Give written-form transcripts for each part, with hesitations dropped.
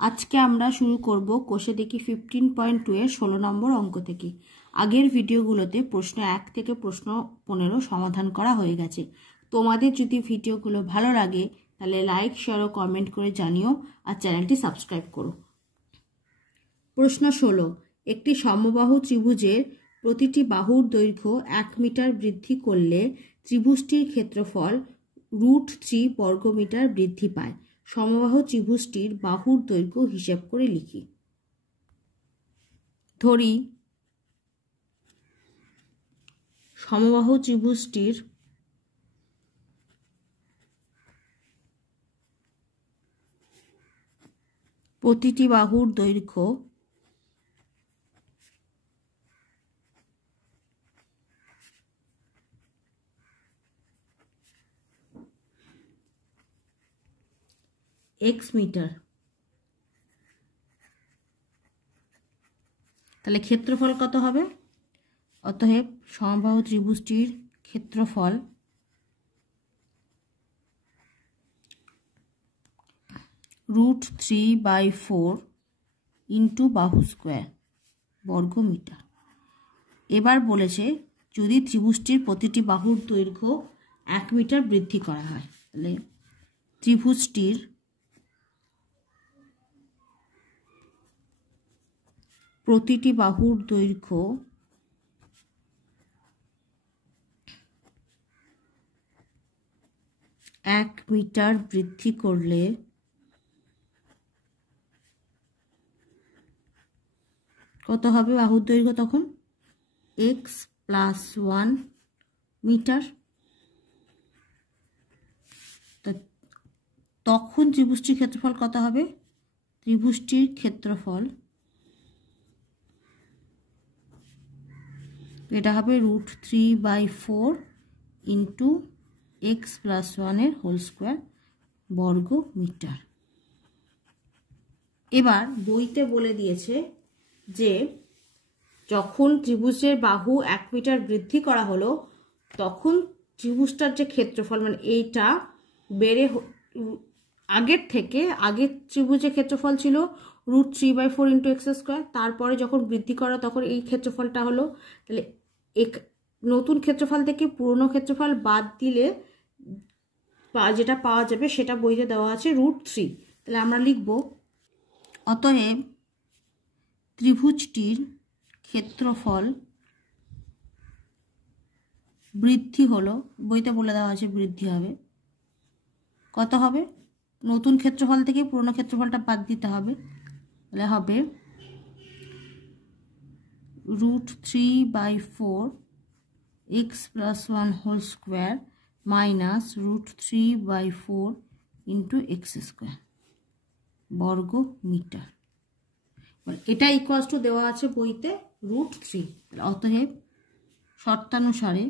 আজকে আমরা শুরু করব কোষে দেখি 15.2 এর 16 নম্বর অঙ্ক থেকে। আগের ভিডিওগুলোতে প্রশ্ন 1 থেকে প্রশ্ন 15 সমাধান করা হয়ে গেছে। তোমাদের যদি ভিডিওগুলো ভালো লাগে তাহলে লাইক, শেয়ার ও কমেন্ট করে জানিও আর চ্যানেলটি সাবস্ক্রাইব করো। প্রশ্ন 16, একটি সমবাহু ত্রিভুজের প্রতিটি বাহুর দৈর্ঘ্য 1 মিটার বৃদ্ধি করলে ত্রিভুজটির ক্ষেত্রফল √3 বর্গমিটার বৃদ্ধি পায়। সমবাহু ত্রিভুজটির বাহুর দৈর্ঘ্য হিসাব করে লিখি। ধরি সমবাহু ত্রিভুজটির প্রতিটি বাহুর দৈর্ঘ্য x মিটার, তাহলে ক্ষেত্রফল কত হবে? অতএব সমবাহু ত্রিভুজটির ক্ষেত্রফল √3/4 ইন্টু বাহু স্কোয়ার বর্গমিটার। এবার বলেছে যদি ত্রিভুজটির প্রতিটি বাহুর দৈর্ঘ্য 1 মিটার বৃদ্ধি করা হয়, তাহলে ত্রিভুজটির প্রতিটি বাহুর দৈর্ঘ্য 1 মিটার বৃদ্ধি করলে কত হবে বাহুর দৈর্ঘ্য? তখন x + 1 মিটার। তখন ত্রিভুজটির ক্ষেত্রফল কত হবে? ত্রিভুজটির ক্ষেত্রফল এটা হবে √3/4 ইন্টু x + 1 এর হোল স্কোয়ার বর্গ মিটার। এবার বইতে বলে দিয়েছে যে যখন ত্রিভুজের বাহু 1 মিটার বৃদ্ধি করা হলো তখন ত্রিভুজটার যে ক্ষেত্রফল মানে এইটা বেড়ে আগের ত্রিভুজের ক্ষেত্রফল ছিল √3/4 ইন্টু x স্কোয়ার, তারপরে যখন বৃদ্ধি করা তখন এই ক্ষেত্রফলটা হলো। তাহলে নতুন ক্ষেত্রফল থেকে পুরনো ক্ষেত্রফল বাদ দিলে যেটা পাওয়া যাবে সেটা বইতে দেওয়া আছে √3। তাহলে আমরা লিখব অতএব ত্রিভুজটির ক্ষেত্রফল বৃদ্ধি হলো, বইতে বলে দেওয়া আছে বৃদ্ধি হবে, কত হবে? নতুন ক্ষেত্রফল থেকে পুরনো ক্ষেত্রফলটা বাদ দিতে হবে, তাহলে হবে √3/4 x + 1 whole square minus √3/4 into x square বর্গ মিটার। এটা ইকুয়ালস টু দেওয়া আছে বইতে √3। অতএব শর্তানুসারে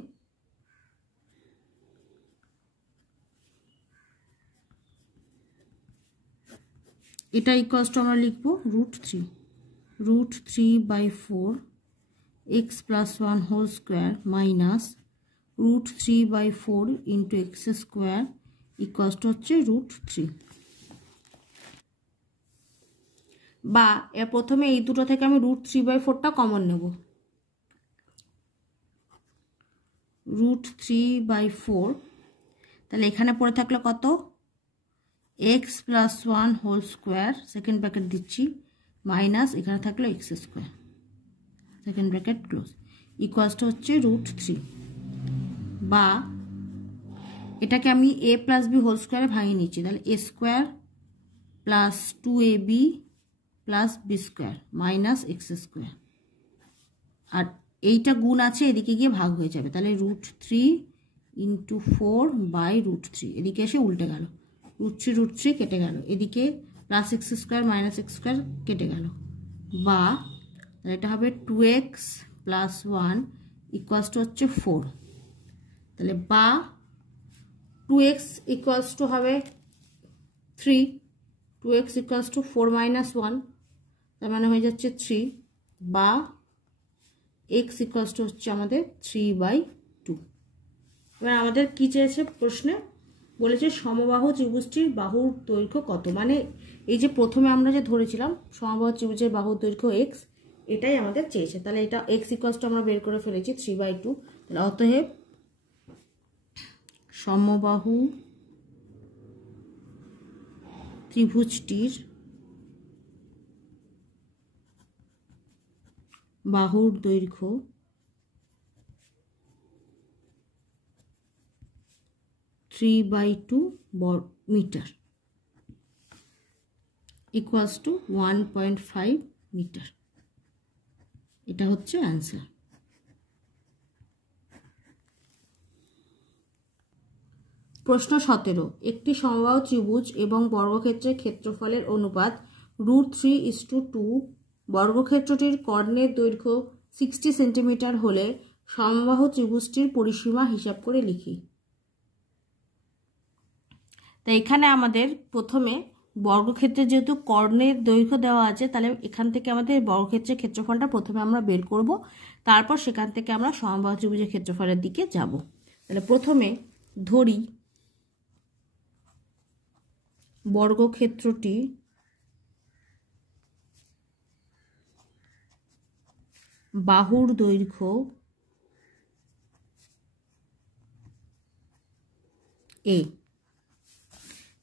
এটা ইকুয়ালস টু আমরা লিখবো √3/4 x + 1 whole square minus √3/4 into x square equals to হচ্ছে √3। বা এর প্রথমে এই দুটো থেকে আমি √3/4টা কমন নেব। √3/4, তাহলে এখানে পড়ে থাকলো কত? x + 1 whole square second bracket দিচ্ছি মাইনাস এখানে থাকলো x square second bracket close equals to হচ্ছে √3। বা এটাকে আমি a + b হোল স্কোয়ারে ভাঙিয়ে নিচ্ছি, তাহলে a square plus 2ab plus B square minus x square, আর এইটা গুণ আছে এদিকে গিয়ে ভাগ হয়ে যাবে, তাহলে √3 ইন্টু 4/√3 এদিকে এসে উল্টে গেল, √3 কেটে গেল, এদিকে plus x square minus x square কেটে গেল। বা এটা হবে 2x + 1 ইকুয়ালস টু হচ্ছে 4। তাহলে বা 2x ইকুয়ালস টু হবে 3, 2x ইকুয়ালস টু 4 - 1, তার মানে হয়ে যাচ্ছে 3। বা x ইকুয়ালস টু হচ্ছে আমাদের 3/2। এবার আমাদের কি চেয়েছে প্রশ্নে? বলেছে সমবাহু ত্রিভুজটির বাহুর দৈর্ঘ্য কত, মানে এই যে প্রথমে আমরা যে ধরেছিলাম সমবাহু ত্রিভুজের বাহুর দৈর্ঘ্য এক্স, এটাই আমাদের চেয়েছে। তাহলে এটা এক্স ইকুয়ালসটা আমরা বের করে ফেলেছি 3/2। তাহলে অতএব সমবাহু ত্রিভুজটির বাহুর দৈর্ঘ্য 3/2 মিটার ইকুয়ালস টু 1.5 মিটার। এটা হচ্ছে অ্যান্সার। প্রশ্ন 17, একটি সমবাহু ত্রিভুজ এবং বর্গক্ষেত্রের ক্ষেত্রফলের অনুপাত √3:2, বর্গক্ষেত্রটির কর্ণের দৈর্ঘ্য 60 সেন্টিমিটার হলে সমবাহু ত্রিভুজটির পরিসীমা হিসাব করে লিখি। তাই এখানে আমাদের প্রথমে বর্গক্ষেত্রের যেহেতু কর্ণের দৈর্ঘ্য দেওয়া আছে, তাহলে এখান থেকে আমাদের বর্গক্ষেত্রের ক্ষেত্রফলটা প্রথমে আমরা বের করব, তারপর সেখান থেকে আমরা সমবাহু ত্রিভুজের ক্ষেত্রফলের দিকে যাব। তাহলে প্রথমে ধরি বর্গক্ষেত্রটি বাহুর দৈর্ঘ্য এ,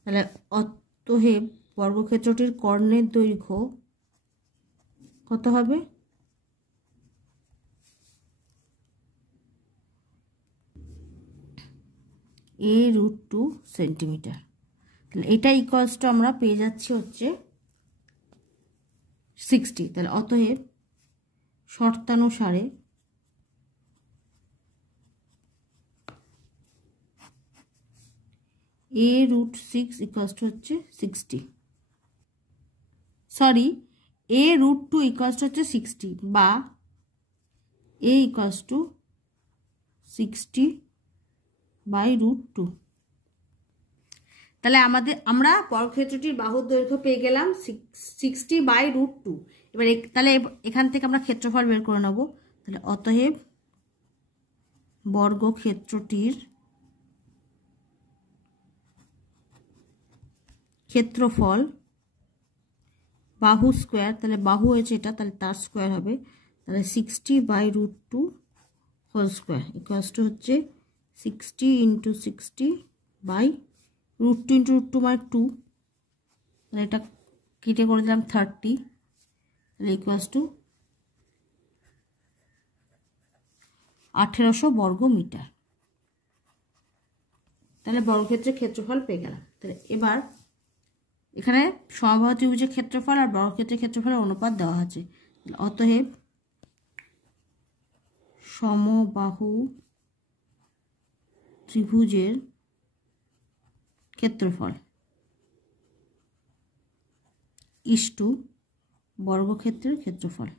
তাহলে অতএব বর্গক্ষেত্রটির কর্ণের দৈর্ঘ্য কত হবে? a√2 centimetre. তাহলে এটা ইকুয়ালস টু আমরা পেয়ে যাচ্ছি হচ্ছে 60। তাহলে অতএব শর্তানুসারে a√6 ইকুয়ালস টু হচ্ছে 60, সরি a√2 ইকুয়ালস টু হচ্ছে 60 বা a ইকুয়ালস টু 60/√2। তাহলে আমরা বর্গক্ষেত্রটির বাহুর দৈর্ঘ্য পেয়ে গেলাম 60/√2। এবার তাহলে এখান থেকে আমরা ক্ষেত্রফল বের করে নেব। তাহলে অতএব বর্গক্ষেত্রটির ক্ষেত্রফল বাহু স্কোয়ার, তাহলে বাহু হয়েছে এটা, তাহলে তার স্কোয়ার হবে, তাহলে 60/√2 হোল স্কোয়ার ইকুয়ালস টু হচ্ছে 60 × 60/√2 × √2 মানে 2, তাহলে এটা কেটে করে দিলাম 30, তাহলে ইকুয়ালস টু 1800 বর্গ মিটার। তাহলে বর্গক্ষেত্রের ক্ষেত্রফল পেয়ে গেলাম। তাহলে এবার এখানে সমবাহু ত্রিভুজের ক্ষেত্রফল আর বর্গক্ষেত্রের ক্ষেত্রফলের অনুপাত দেওয়া আছে। অতএব সমবাহু ত্রিভুজের ক্ষেত্রফল ইস্টু বর্গক্ষেত্রের ক্ষেত্রফল।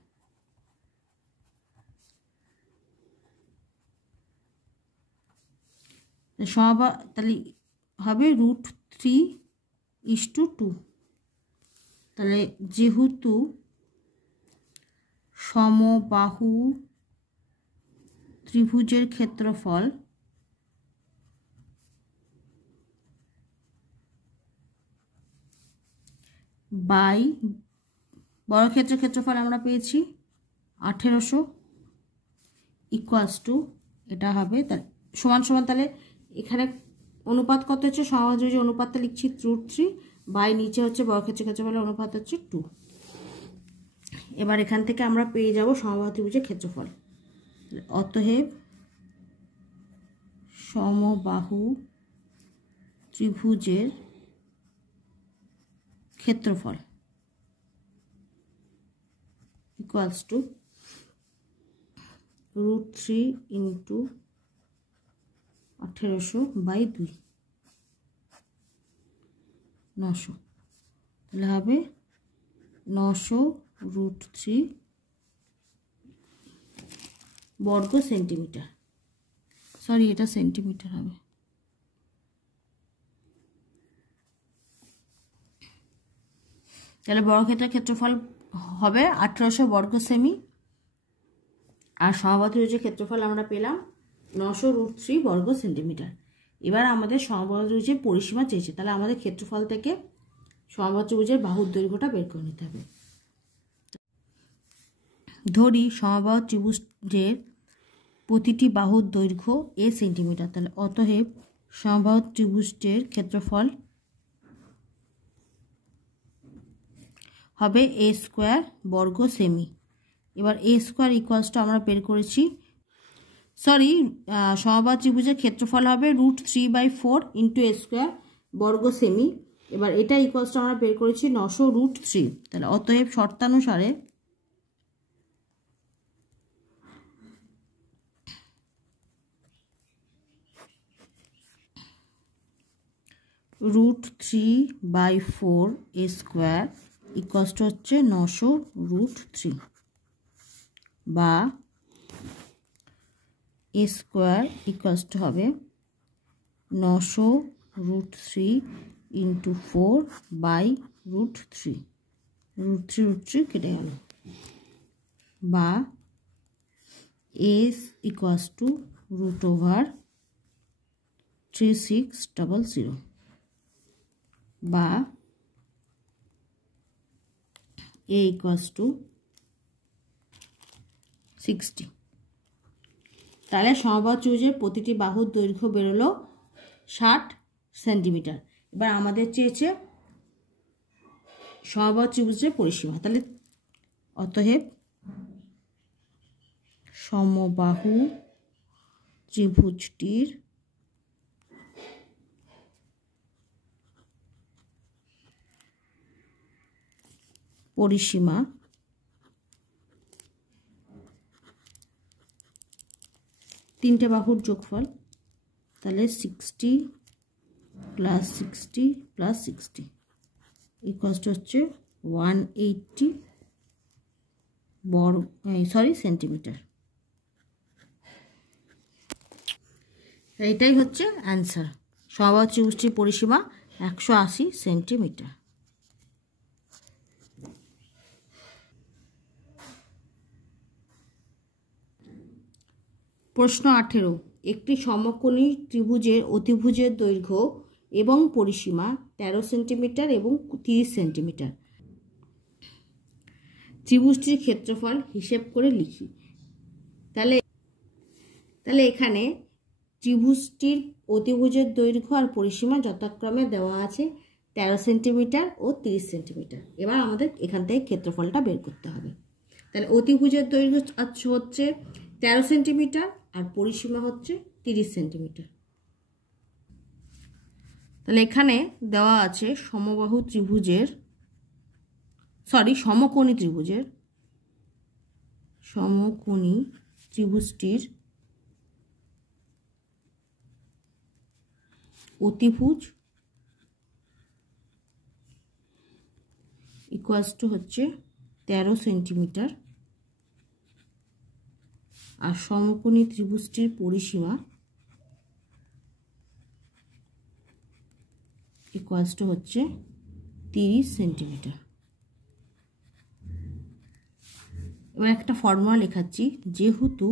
তাহলে হবে √3:2। তাহলে যেহেতু সমবাহু ত্রিভুজের ক্ষেত্রফল বাই বর্গক্ষেত্রের ক্ষেত্রফল আমরা পেয়েছি 1800 ইকুয়ালস টু এটা হবে সমান সমান, তাহলে এখানে অনুপাত কত হচ্ছে, সমবাহু ত্রিভুজের অনুপাতটা লিখছি √3 বাই নিচে হচ্ছে বর্গক্ষেত্রের ক্ষেত্রফলের অনুপাত হচ্ছে 2। এবার এখান থেকে আমরা পেয়ে যাব সমবাহু ত্রিভুজের ক্ষেত্রফল। অতএব সমবাহু ত্রিভুজের ক্ষেত্রফল ইকুয়ালস টু √3 × 1800/2 900, তাহলে হবে 900√3 বর্গ সেন্টিমিটার, সরি এটা সেন্টিমিটার হবে। তাহলে বর্গক্ষেত্রের ক্ষেত্রফল হবে 1800 বর্গ সেমি, আর সমবাহু ত্রিভুজের ক্ষেত্রফল আমরা পেলাম 900√3 বর্গ সেন্টিমিটার। এবার আমাদের সমবাহু ত্রিভুজের পরিসীমা চেয়েছে, তাহলে আমাদের ক্ষেত্রফল থেকে সমবাহু ত্রিভুজের বাহুর দৈর্ঘ্যটা বের করে নিতে হবে। ধরি সমবাহু ত্রিভুজের প্রতিটি বাহুর দৈর্ঘ্য a সেন্টিমিটার, তাহলে অতএব সমবাহু ত্রিভুজের ক্ষেত্রফল হবে a স্কোয়ার বর্গ সেমি। এবার a স্কোয়ার ইকুয়ালস টু আমরা বের করেছি, সমবাহু ত্রিভুজের ক্ষেত্রফল হবে √3/4 ইন্টু a স্কোয়ার বর্গ সেমি। এবার এটা ইকুয়ালস টু আমরা বের করেছি 900√3। তাহলে অতএব শর্তানুসারে √3/4 a স্কোয়ার ইকুয়ালস টু হচ্ছে 900√3, বা a স্কোয়ার ইকুয়ালস টু হবে 900√3 ইন্টু 4/√3, √3 কেটে গেল, বা a ইকুয়ালস টু √3600, বা a ইকুয়ালস টু 60। তাহলে সমবাহু ত্রিভুজের প্রতিটি বাহুর দৈর্ঘ্য বেরোলো 60 সেন্টিমিটার। এবার আমাদের চেয়েছে সমবাহু ত্রিভুজের পরিসীমা, তাহলে অতএব সমবাহু ত্রিভুজটির পরিসীমা তিনটে বাহুর যোগফল, তাহলে 60 + 60 + 60 ইকুয়ালস টু হচ্ছে 180 সেন্টিমিটার। এটাই হচ্ছে অ্যান্সার। সমবাহু ত্রিভুজটির পরিসীমা 180 সেন্টিমিটার। প্রশ্ন 18, একটি সমকোণী ত্রিভুজের অতিভুজের দৈর্ঘ্য এবং পরিসীমা 13 সেন্টিমিটার এবং 30 সেন্টিমিটার। ত্রিভুজটির ক্ষেত্রফল হিসেব করে লিখি। তাহলে এখানে ত্রিভুজটির অতিভুজের দৈর্ঘ্য আর পরিসীমা যথাক্রমে দেওয়া আছে 13 সেন্টিমিটার ও 30 সেন্টিমিটার। এবার আমাদের এখান থেকে ক্ষেত্রফলটা বের করতে হবে। তাহলে অতিভুজের দৈর্ঘ্য হচ্ছে 13 সেন্টিমিটার আর পরিসীমা হচ্ছে 30 সেন্টিমিটার। তাহলে এখানে দেওয়া আছে সমকোণী ত্রিভুজটির অতিভুজ ইকুয়ালস টু হচ্ছে 13 সেন্টিমিটার আর সমকোণী ত্রিভুজটির পরিসীমা ইকুয়ালস টু হচ্ছে 30 সেন্টিমিটার। এবার একটা ফর্মুলা লেখাচ্ছি, যেহেতু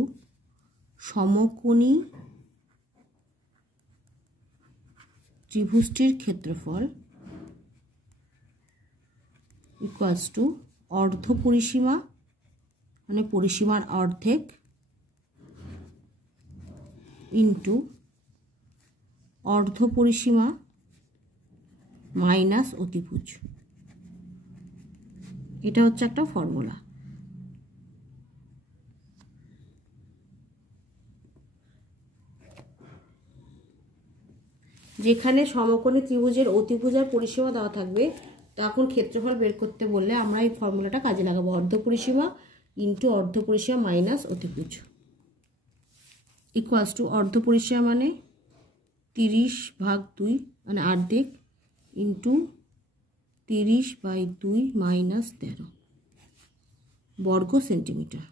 সমকোণী ত্রিভুজটির ক্ষেত্রফল ইকুয়ালস টু অর্ধ পরিসীমা মানে পরিসীমার অর্ধেক ইন্টু অর্ধ পরিসীমা মাইনাস অতিভুজ। এটা হচ্ছে একটা ফর্মুলা। যেখানে সমকোণী ত্রিভুজের অতিভুজ আর পরিসীমা দেওয়া থাকবে, তখন ক্ষেত্রফল বের করতে বললে আমরা এই ফর্মুলাটা কাজে লাগাবো, অর্ধ পরিসীমা ইন্টু অর্ধ পরিসীমা মাইনাস অতিভুজ ইকুয়ালস টু অর্ধ পরিসীমা মানে 30/2 মানে অর্ধেক ইন্টু 30/2 মাইনাস 13 বর্গ centimetre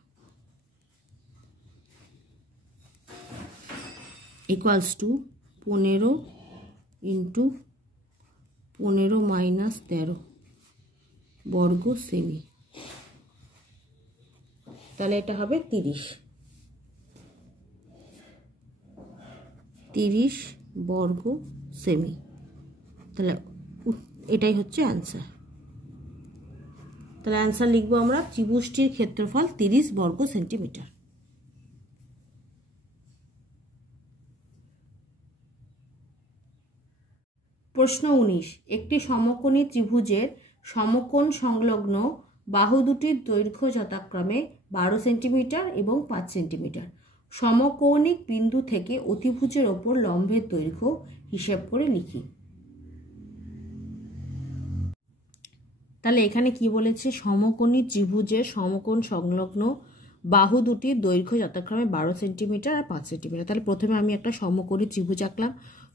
equals to 15 into 15 minus 13 বর্গ সেমি। তাহলে এটা হবে 30 বর্গ সেমি। তাহলে এটাই হচ্ছে অ্যান্সার। তাহলে অ্যান্সার লিখবো আমরা ত্রিভুজটির ক্ষেত্রফল 30 বর্গ সেন্টিমিটার। প্রশ্ন 19, একটি সমকোণী ত্রিভুজের সমকোণ সংলগ্ন বাহু দুটির দৈর্ঘ্য যথাক্রমে 12 সেন্টিমিটার এবং 5 সেন্টিমিটার। সমকৌণিক বিন্দু থেকে অতিভুজের ওপর লম্বের দৈর্ঘ্য হিসাব করে লিখি। তাহলে এখানে কি বলেছে, সমকোণী ত্রিভুজের সমকোণ সংলগ্ন বাহু দুটির দৈর্ঘ্য যথাক্রমে 12 সেন্টিমিটার আর 5 সেন্টিমিটার। তাহলে প্রথমে আমি একটা সমকোণী ত্রিভুজ আঁকলাম।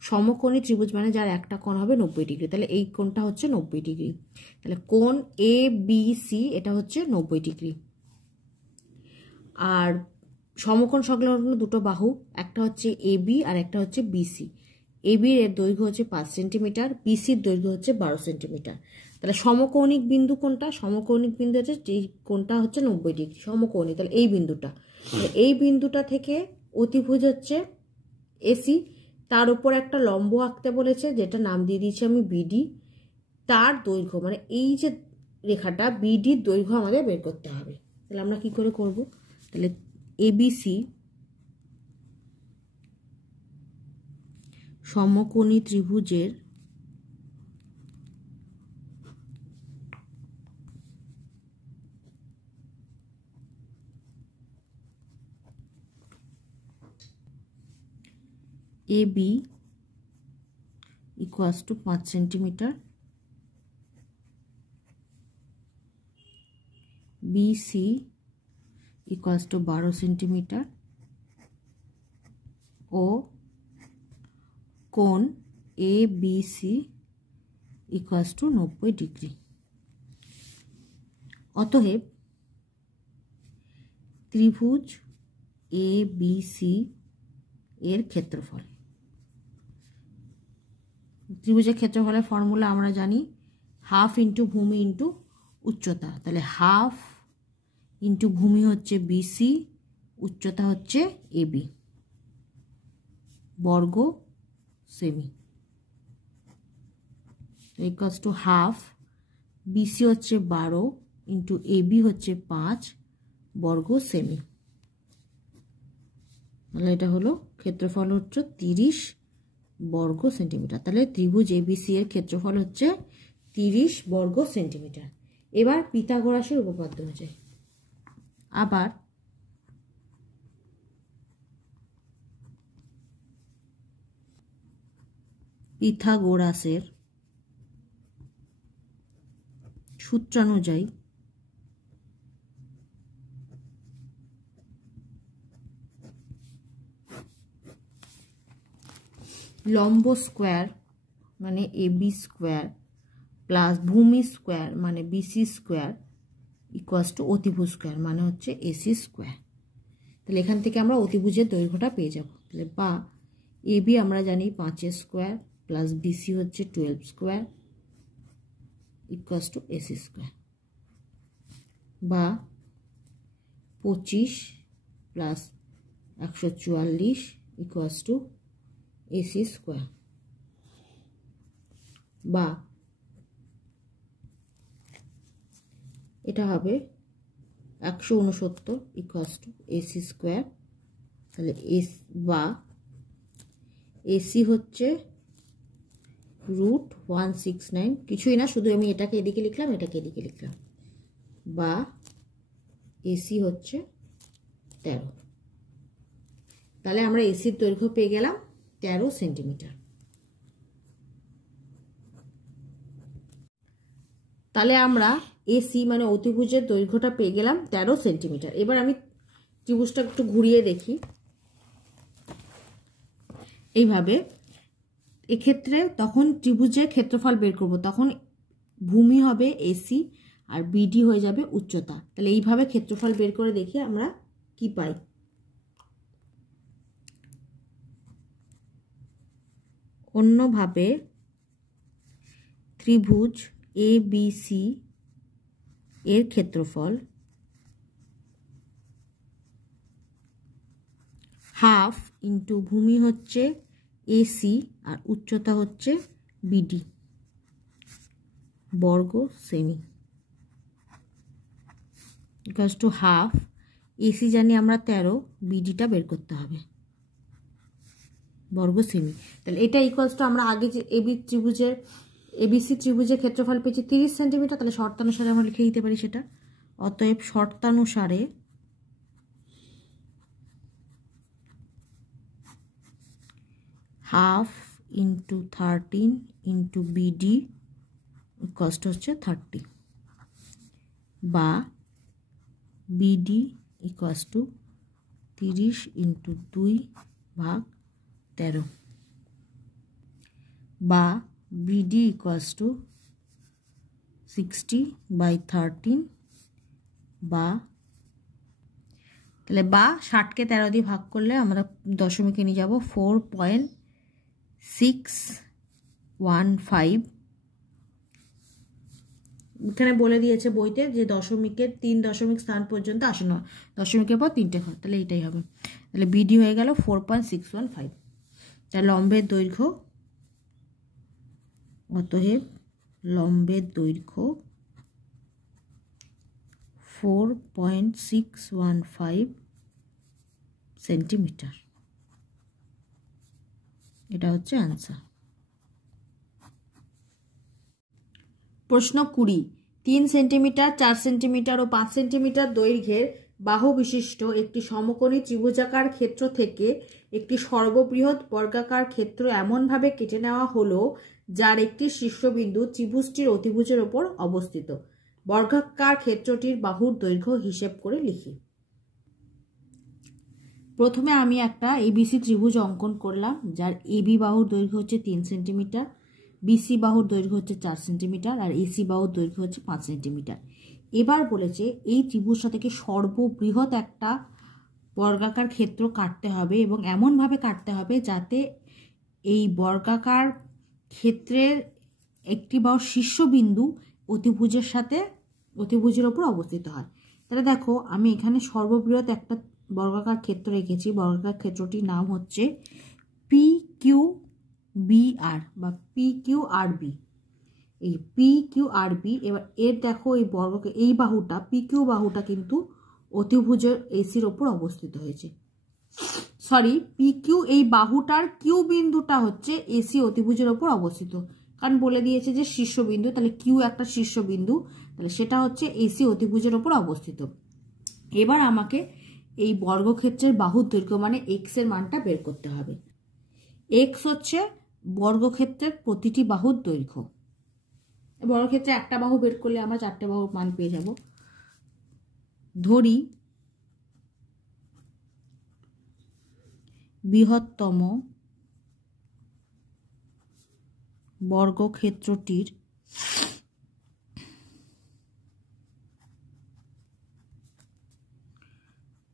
সমকোণী ত্রিভুজ মানে যার একটা কোণ হবে 90 ডিগ্রি। তাহলে এই কোণটা হচ্ছে 90 ডিগ্রি। তাহলে কোণ এ বি সি এটা হচ্ছে 90 ডিগ্রি। আর সমকোণ সংলগ্ন দুটো বাহু, একটা হচ্ছে এ বি আর একটা হচ্ছে বিসি। এ বির এর দৈর্ঘ্য হচ্ছে 5 সেন্টিমিটার, বিসির দৈর্ঘ্য হচ্ছে 12 সেন্টিমিটার। তাহলে সমকৌণিক বিন্দু কোনটা? সমকৌণিক বিন্দু হচ্ছে যে কোণটা হচ্ছে 90 ডিগ্রি সমকৌণিক। তাহলে এই বিন্দুটা, এই বিন্দুটা থেকে অতিভুজ হচ্ছে এসি, তার উপর একটা লম্ব আঁকতে বলেছে যেটা নাম দিয়ে দিয়েছি আমি বিডি। তার দৈর্ঘ্য মানে এই যে রেখাটা বিডির দৈর্ঘ্য আমাদের বের করতে হবে। তাহলে আমরা কি করে করব? তাহলে এবিসি সমকোণী ত্রিভুজের AB equals to 5 centimetre, BC equals to 12 centimetre ও কোণ ABC equals to 90 ডিগ্রি। অতএব ত্রিভুজ ABC এর ক্ষেত্রফল, ত্রিভুজের ক্ষেত্রফলের ফর্মুলা আমরা জানি হাফ ইন্টু ভূমি ইন্টু উচ্চতা। তাহলে হাফ ইন্টু ভূমি হচ্ছে বিসি, উচ্চতা হচ্ছে এবি, বর্গ সেমি ইকুয়ালস টু হাফ। বিসি হচ্ছে 12 ইন্টু এবি হচ্ছে 5 বর্গ সেমি। তাহলে এটা হলো ক্ষেত্রফল হচ্ছে 30 বর্গ সেন্টিমিটার। তাহলে ত্রিভুজ এবিসি এর ক্ষেত্রফল হচ্ছে 30 বর্গ সেন্টিমিটার। এবার পিথাগোরাসের উপপাদ্য অনুযায়ী আবার পিথাগোরাসের সূত্রানুযায়ী লম্ব স্কোয়ার মানে এবি স্কোয়ার প্লাস ভূমি স্কোয়ার মানে বিসি স্কোয়ার ইকুয়ালস টু অতিভুজ স্কোয়ার মানে হচ্ছে এসি স্কোয়ার। তাহলে এখান থেকে আমরা অতিভুজের দৈর্ঘ্যটা পেয়ে যাব। তাহলে বা এবি আমরা জানি 5 স্কোয়ার প্লাস বিসি হচ্ছে 12 square equals to AC square, বা 25 plus 144 equals to AC square, বা এটা হবে 169 ইকুয়ালস টু এসি স্কোয়ার। তাহলে বা এসি হচ্ছে √169, কিছুই না, শুধু আমি এটাকে এদিকে লিখলাম এটাকে এদিকে লিখলাম, বা এসি হচ্ছে 13। তাহলে আমরা এসির দৈর্ঘ্য পেয়ে গেলাম 13 সেন্টিমিটার। তাহলে আমরা এসি মানে অতিভুজের দৈর্ঘ্যটা পেয়ে গেলাম 13 সেন্টিমিটার। এবার আমি ত্রিভুজটা একটু ঘুরিয়ে দেখি এইভাবে। এক্ষেত্রে তখন ত্রিভুজের ক্ষেত্রফল বের করব, তখন ভূমি হবে এসি আর বিডি হয়ে যাবে উচ্চতা। তাহলে এইভাবে ক্ষেত্রফল বের করে দেখি আমরা কি পাই। অন্যভাবে ত্রিভুজ এবিসি এর ক্ষেত্রফল হাফ ইন্টু ভূমি হচ্ছে এসি আর উচ্চতা হচ্ছে বিডি বর্গ সেমি ইকুয়ালস টু হাফ। এসি জানি আমরা 13, বিডিটা বের করতে হবে বর্গ সেমি। তাহলে এটা ইকুয়ালস টু আমরা আগে যে এবিসি ত্রিভুজের ক্ষেত্রফল পেয়েছি 30 সেন্টিমিটার, তাহলে শর্তানুসারে আমরা লিখে দিতে পারি সেটা। অতএব শর্তানুসারে half into 13 into BD equals to হচ্ছে 30, বা বিডি ইকুয়ালস টু 30 ইন্টু 2/13, বা বিডি ইকুয়ালস টু 60/13, বা তাহলে বা 60কে 13 দিয়ে ভাগ করলে আমরা দশমিকে নিয়ে যাব 4.615। এখানে বলে দিয়েছে বইতে যে দশমিকের 3 দশমিক স্থান পর্যন্ত আসে না, দশমিকের পর 3টে হয়, তাহলে এইটাই হবে। তাহলে বিডি হয়ে গেল 4.615। তাহলে লম্বের দৈর্ঘ্য, অতএব লম্বের দৈর্ঘ্য 4.615 সেন্টিমিটার। এটা হচ্ছে আনসার। প্রশ্ন 20। 3 সেন্টিমিটার, 4 সেন্টিমিটার ও 5 সেন্টিমিটার দৈর্ঘ্যের বাহু বিশিষ্ট একটি সমকোণী ত্রিভুজাকার ক্ষেত্র থেকে একটি সর্ববৃহৎ বর্গাকার ক্ষেত্র এমনভাবে কেটে নেওয়া হলো যার একটি শীর্ষবিন্দু ত্রিভুজটির অতিভুজের ওপর অবস্থিত। বর্গাকার ক্ষেত্রটির বাহুর দৈর্ঘ্য হিসেব করে লিখি। প্রথমে আমি একটা এবিসি ত্রিভুজ অঙ্কন করলাম, যার এবি বাহুর দৈর্ঘ্য হচ্ছে 3 সেন্টিমিটার, বিসি বাহুর দৈর্ঘ্য হচ্ছে 4 সেন্টিমিটার, আর এসি বাহুর দৈর্ঘ্য হচ্ছে 5 সেন্টিমিটার। এবার বলেছে এই ত্রিভুজটা থেকে সর্ববৃহৎ একটা বর্গাকার ক্ষেত্র কাটতে হবে, এবং এমনভাবে কাটতে হবে যাতে এই বর্গাকার ক্ষেত্রের একটি বাহুর শীর্ষবিন্দু অতিভুজের ওপর অবস্থিত হয়। তাহলে দেখো আমি এখানে সর্ববৃহৎ একটা বর্গাকার ক্ষেত্র রেখেছি। বর্গাকার ক্ষেত্রটির নাম হচ্ছে PQBR বা PQRB। এই PQRB, এবার এর দেখো এই এই বাহুটা PQ বাহুটা কিন্তু অতিভুজের এসির ওপর অবস্থিত হয়েছে। সরি, PQ এই বাহুটার কিউ বিন্দুটা হচ্ছে এসি অতিভুজের ওপর অবস্থিত, কারণ বলে দিয়েছে যে শীর্ষবিন্দু, তাহলে কিউ একটা শীর্ষবিন্দু, তাহলে সেটা হচ্ছে এসি অতিভুজের ওপর অবস্থিত। এবার আমাকে এই বর্গক্ষেত্রের বাহুর দৈর্ঘ্য মানে এক্স এর মানটা বের করতে হবে। এক্স হচ্ছে বর্গক্ষেত্রের প্রতিটি বাহুর দৈর্ঘ্য। বর্গক্ষেত্রে একটা বাহু বের করলে আমরা 4টে বাহুর মান পেয়ে যাব। ধরি বৃহত্তম বর্গক্ষেত্রটির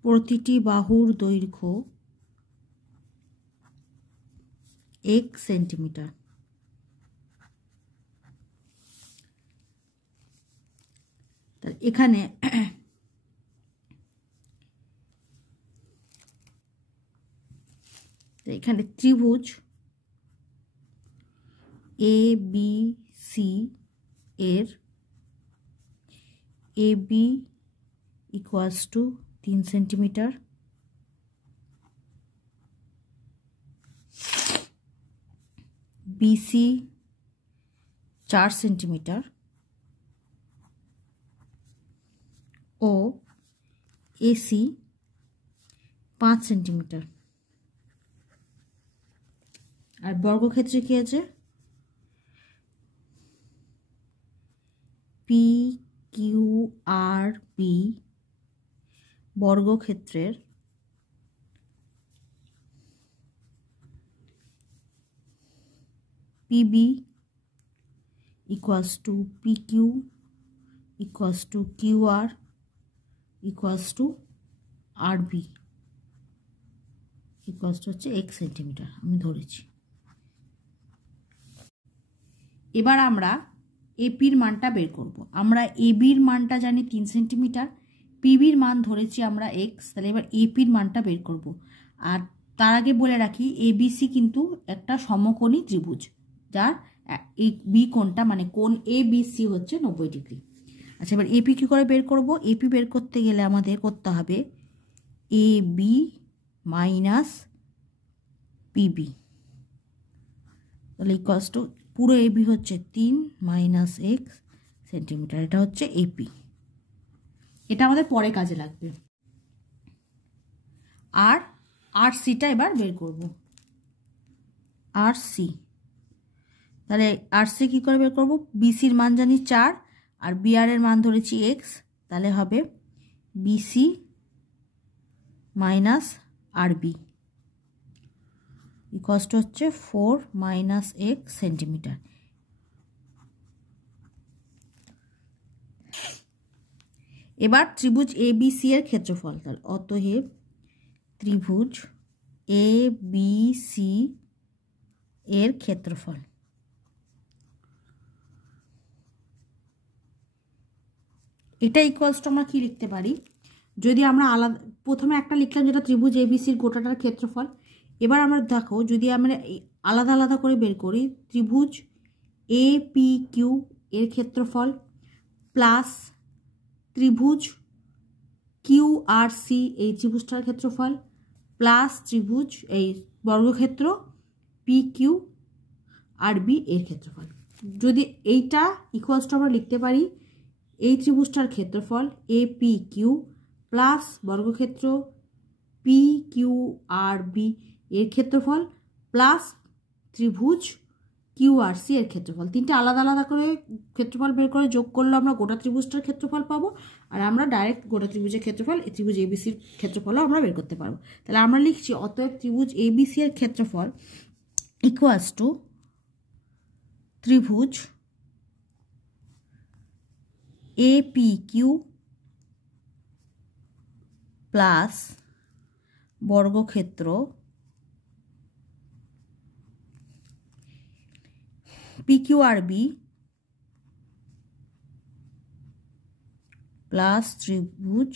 প্রতিটি বাহুর দৈর্ঘ্য 1 সেন্টিমিটার। এখানে ত্রিভুজ ABC এর AB equals to 3 centimetre, BC 4 centimetre ও AC 5 সেন্টিমিটার। আর বর্গক্ষেত্রে কি আছে? PQRB বর্গক্ষেত্রের PB equals to PQ equals to QR equals to RB equals to হচ্ছে 1 সেন্টিমিটার আমি ধরেছি। এবার আমরা এপির মানটা বের করব। আমরা এবির মানটা জানি 3 সেন্টিমিটার, পিবির মান ধরেছি আমরা এক্স, তাহলে এবার এপির মানটা বের করব। আর তার আগে বলে রাখি এবিসি কিন্তু একটা সমকোণী ত্রিভুজ, যার এই বি কোণটা মানে কোণ এবিসি হচ্ছে 90 ডিগ্রি। আচ্ছা, এবার এপি কী করে বের করব? এপি বের করতে গেলে আমাদের করতে হবে এ বি মাইনাস পিবি, তাহলে ইকুয়ালস টু পুরো এবি হচ্ছে 3 মাইনাস এক্স সেন্টিমিটার। এটা হচ্ছে এপি, এটা আমাদের পরে কাজে লাগবে। আর সিটা এবার বের করব। আর সি, তাহলে আর সি কী করে বের করব? বিসির মান জানি 4 আর বিআর এর মান ধরেছি এক্স, তাহলে হবে বিসি মাইনাস আর বি ইকুয়ালস টু হচ্ছে 4 মাইনাস এক্স সেন্টিমিটার। এবার ত্রিভুজ এ বি সি এর ক্ষেত্রফল, তাহলে অতএব ত্রিভুজ এ বি সি এর ক্ষেত্রফল। এটা ইকুয়ালস টু আমরা কি লিখতে পারি? যদি আমরা আলাদা প্রথমে একটা লিখলাম যেটা ত্রিভুজ এবিসির গোটাটার ক্ষেত্রফল। এবার আমরা দেখো যদি আমরা আলাদা আলাদা করে বের করি, ত্রিভুজ এ পি কিউ এর ক্ষেত্রফল প্লাস ত্রিভুজ কিউ আর সি এই ত্রিভুজটার ক্ষেত্রফল প্লাস ত্রিভুজ এই বর্গক্ষেত্র পি কিউ আর বি এর ক্ষেত্রফল। যদি এইটা ইকুয়ালস টু আমরা লিখতে পারি এই ত্রিভুজটার ক্ষেত্রফল এ পি কিউ প্লাস বর্গক্ষেত্র পি কিউ আর বি এর ক্ষেত্রফল প্লাস ত্রিভুজ কিউ আর সি এর ক্ষেত্রফল। তিনটে আলাদা আলাদা করে ক্ষেত্রফল বের করে যোগ করলে আমরা গোটা ত্রিভুজটার ক্ষেত্রফল পাবো, আর আমরা ডাইরেক্ট গোটা ত্রিভুজের ক্ষেত্রফল এই ত্রিভুজ এবিসির ক্ষেত্রফলও আমরা বের করতে পারবো। তাহলে আমরা লিখছি অতএব ত্রিভুজ এবিসি এর ক্ষেত্রফল ইকুয়ালস টু ত্রিভুজ এ পি কিউ প্লাস বর্গক্ষেত্র P Q R B plus ত্রিভুজ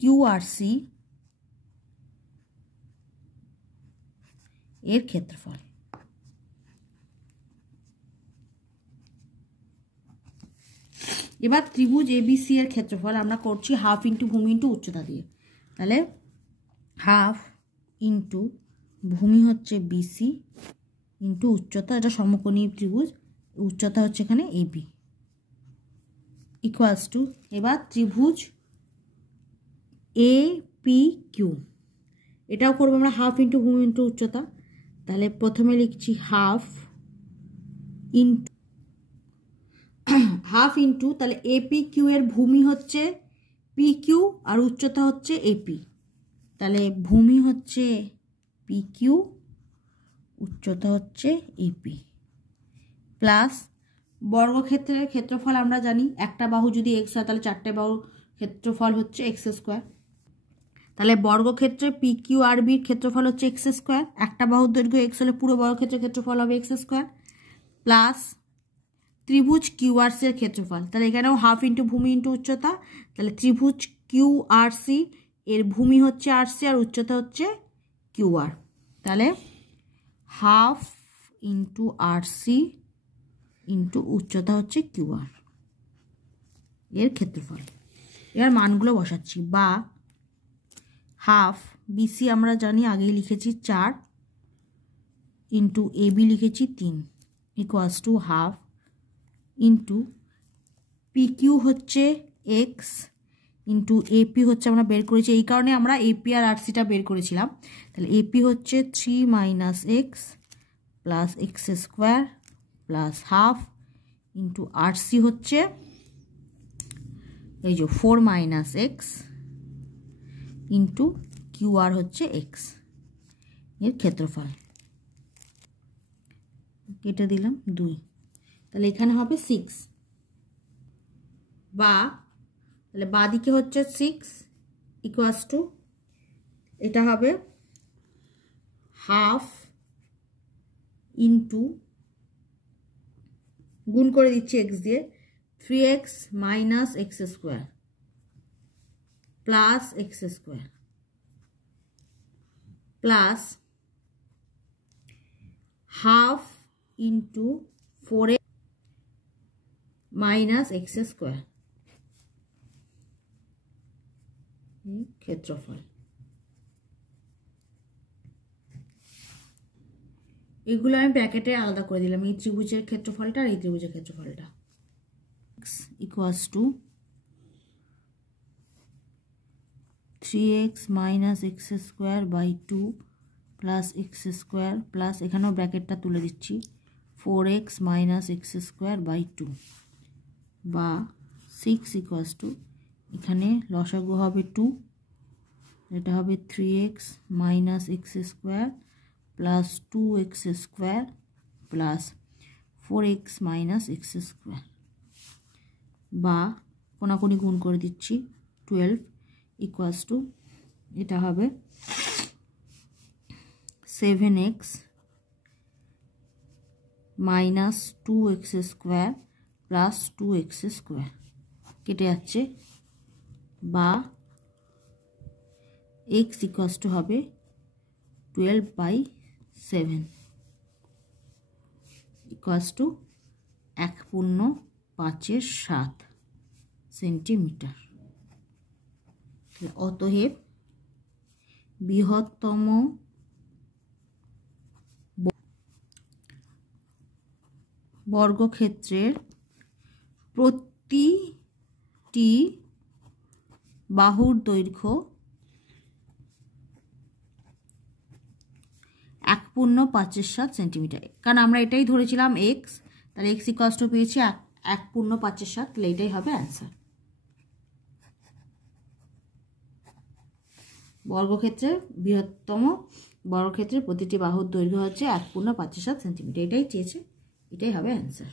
কিউ আর সি এর ক্ষেত্রফল। এবার ত্রিভুজ এবিসি এর ক্ষেত্রফল আমরা করছি হাফ ইন্টু ভূমি ইন্টু উচ্চতা দিয়ে। তাহলে হাফ ইন্টু ভূমি হচ্ছে বিসি ইন্টু উচ্চতা, এটা সমকোণী ত্রিভুজ, উচ্চতা হচ্ছে এখানে এবি ইকুয়ালস টু এবার ত্রিভুজ এ পি কিউ, এটাও করবো আমরা হাফ ইন্টু ভূমি ইন্টু উচ্চতা। তাহলে প্রথমে লিখছি হাফ ইন্টু তাহলে এপি কিউ এর ভূমি হচ্ছে পি কিউ আর উচ্চতা হচ্ছে এপি, তাহলে ভূমি হচ্ছে পি কিউ উচ্চতা হচ্ছে এপি প্লাস বর্গক্ষেত্রের ক্ষেত্রফল আমরা জানি একটা বাহু যদি এক্স হয় তাহলে 4টে বাহুর ক্ষেত্রফল হচ্ছে এক্স স্কোয়ার। তাহলে বর্গক্ষেত্রে পি কিউ আর বির ক্ষেত্রফল হচ্ছে এক্স স্কোয়ার, একটা বাহুর দৈর্ঘ্য এক্স হলে পুরো বর্গক্ষেত্রের ক্ষেত্রফল হবে এক্স স্কোয়ার প্লাস ত্রিভুজ কিউ আর সি এর ক্ষেত্রফল। তাহলে এখানেও হাফ ইন্টু ভূমি ইন্টু উচ্চতা, তাহলে ত্রিভুজ কিউ আর সি এর ভূমি হচ্ছে আর সি আর উচ্চতা হচ্ছে কিউ আর, তাহলে হাফ ইন্টু আর সি ইন্টু উচ্চতা হচ্ছে কিউ আর এর ক্ষেত্রফল। এবার মানগুলো বসাচ্ছি, বা হাফ বিসি আমরা জানি আগেই লিখেছি 4 ইন্টু এবি লিখেছি 3 equals to half into P Q হচ্ছে এক্স ইন্টু এপি হচ্ছে আমরা বের করেছি, এই কারণে আমরা এপি আর আরসিটা বের করেছিলাম। তাহলে এপি হচ্ছে 3 minus x plus x square plus half into RC হচ্ছে এই যে 4 minus x into Q R হচ্ছে এক্স এর ক্ষেত্রফল। কেটে দিলাম 2, তাহলে এখানে হবে 6, বা তাহলে বাঁদিকে হচ্ছে 6 ইকুয়ালস টু এটা হবে হাফ ইন্টু গুণ করে দিচ্ছি এক্স দিয়ে 3x minus x square plus x square plus half into 4x minus x square ক্ষেত্রফল। এগুলো আমি ব্র্যাকেটে আলাদা করে দিলাম, এই ত্রিভুজের ক্ষেত্রফলটা আর এই ত্রিভুজের ক্ষেত্রফলটা। x equals to 3x minus x square by 2 plus x square plus এখানেও ব্র্যাকেটটা তুলে দিচ্ছি 4x minus x square by 2 বা 6 ইকুয়ালস টু এখানে লসাগু হবে 2, এটা হবে 3x minus x square plus 2x square plus 4x minus x square বা কোনাকুনি গুণ করে দিচ্ছি 12 ইকুয়ালস টু এটা হবে 7x minus 2x square plus 2x square কেটে যাচ্ছে বা x ইকুয়ালস টু হবে 12/7 ইকুয়ালস টু 1.5 সেন্টিমিটার। অতএব বৃহত্তম বর্গক্ষেত্রের প্রতিটি বাহুর দৈর্ঘ্য 1.5 সেন্টিমিটার। কারণ আমরা এটাই ধরেছিলাম x, তাহলে x ইকুয়ালস টু পেয়েছি 1.5, তাহলে এটাই হবে অ্যান্সার। বর্গক্ষেত্রের বৃহত্তম বর্গক্ষেত্রের প্রতিটি বাহুর দৈর্ঘ্য হচ্ছে 1.5 সেন্টিমিটার, এটাই চেয়েছে, এটাই হবে অ্যান্সার।